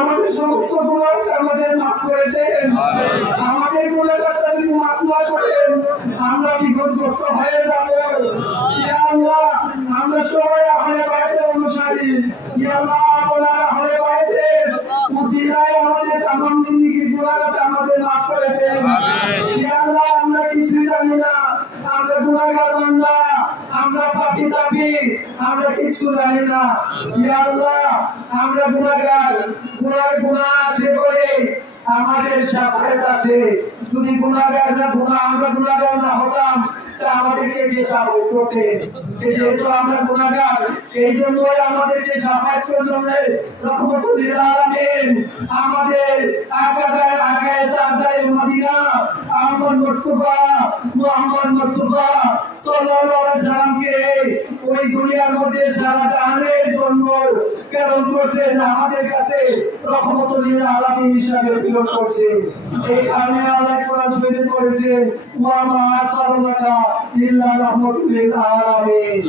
আমাদের সমস্ত গুনাহ আমাদের মাফ করে দেন। আমাদের গুনাহটা যদি মাফ না করেন আমরা বিপদগ্রস্ত হয়ে যাব। ইয়া আল্লাহ, আমরা সবাই আহলে বাইতের অনুসারী। ইয়া আল্লাহ, আপনারা আহলে বাইতের উসিলায় আমাদের তামাম জিন্দেগির গুনাহটা আমাদের মাফ করে দেন। ইয়া আল্লাহ, আমরা কিছু জানি না, আমরা গুনাহগার বান্দা, আমরা পাপী তাপী, আমরা কিছু জানি না। ইয়া আল্লাহ, আমরা গুনাহগার, গুনাহ আছে বলে আমাদের শাফায়াত আছে। যদি আমরা গুনাহগার না হতাম তা আমাদেরকে কে শাফায়াত করতেন? যেহেতু আমরা গুনাহগার, এই জন্যই আমাদেরকে শাফায়াত করলেন রহমতুল লিল আলামিন আমাদের আকায়ে তাজদারে মদিনা মুহাম্মদ মুস্তাফা সাল্লাল্লাহু আলাইহি ওয়াসাল্লামকে ওই দুনিয়ার মধ্যে সারা জাহানের জন্য প্রেরণ করেছেন, আমাদের কাছে রহমতুল লিল আলামিন হিসেবে প্রেরণ করেছেন। এই কারণে আল্লাহ কোরআন শরীফে বলেছেন, ওয়া মা আরসালনাকা ইল্লা রাহমাতুল লিল আলামিন।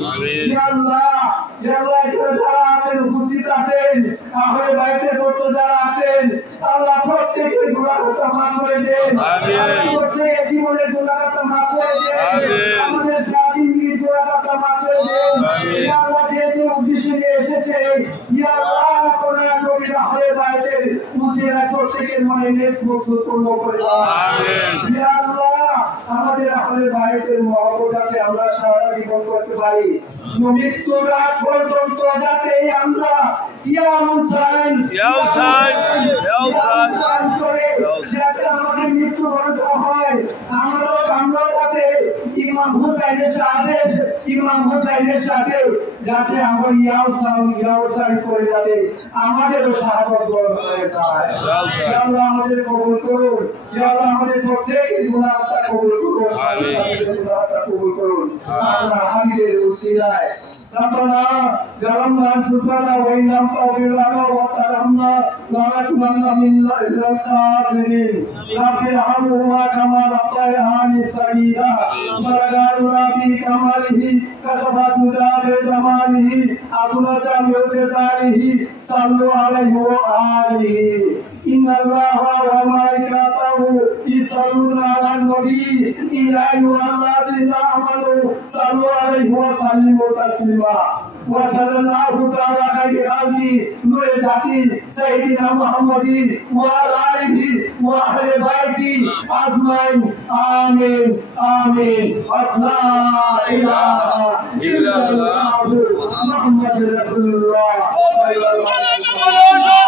ইয়া আল্লাহ, যারা আছেন, উপস্থিত আছেন, আহলে বাইতের পক্ষ যারা আছেন, আল্লাহ প্রত্যেকের গুনাহটা মাফ করে দেন। প্রত্যেকের জীবনের গুনাহটা মাফ করে দেন। আমাদের সারাদিনের গুনাহটা মাফ করে দেন। ইয়া আল্লাহ, যে উদ্দেশ্য নিয়ে এসেছে, ইয়া আল্লাহ, আপনার নবীর আহলে বাইতের মুছেরা প্রত্যেকের মনে নেক মকসুদ পূর্ণ করে দাও। আমিন। ইয়া আল্লাহ, আমাদের আহলে বাইতের মহব্বতকে আমরা সারা জীবন করতে পারি, মৃত্যুর আগ পর্যন্ত যাতে আমরা ইয়া হুসাইন করে যাতে আমাদের মৃত্যুবরণ হয়, আমরা যাতে ইমাম হুসাইনের সাথে যাতে আমরা ইয়া হুসাইন করে যাতে আমাদেরও শাহাদাত বরণ হয়ে যায়। ইয়া আল্লাহ, আমাদের কবুল করুন। ইয়া আল্লাহ, আমাদের প্রত্যেকের গুনাহটা কবুল করুন। গুনাহটা কবুল করুন। আল্লাহ হামিদের উসিলায় ربنا ظلمنا انفسنا وان لم تغفر لنا وترحمنا لنكونن من الخاسرين رب ارحمهما كما ربياني صغيرا فلقالنا في كماله كسبت بجماله حسنة بفضاله صلوا عليه وآله إن الله وملائكته يصلون على النبي يا أيها الذين آمنوا صلوا عليه وسلموا تسليما وصلى الله تعالى على خير نور ذاتي سيدنا محمد وعلى آله وأهل بيته أجمعين آمين آمين لا إله إلا الله محمد رسول الله صلى الله عليه وسلم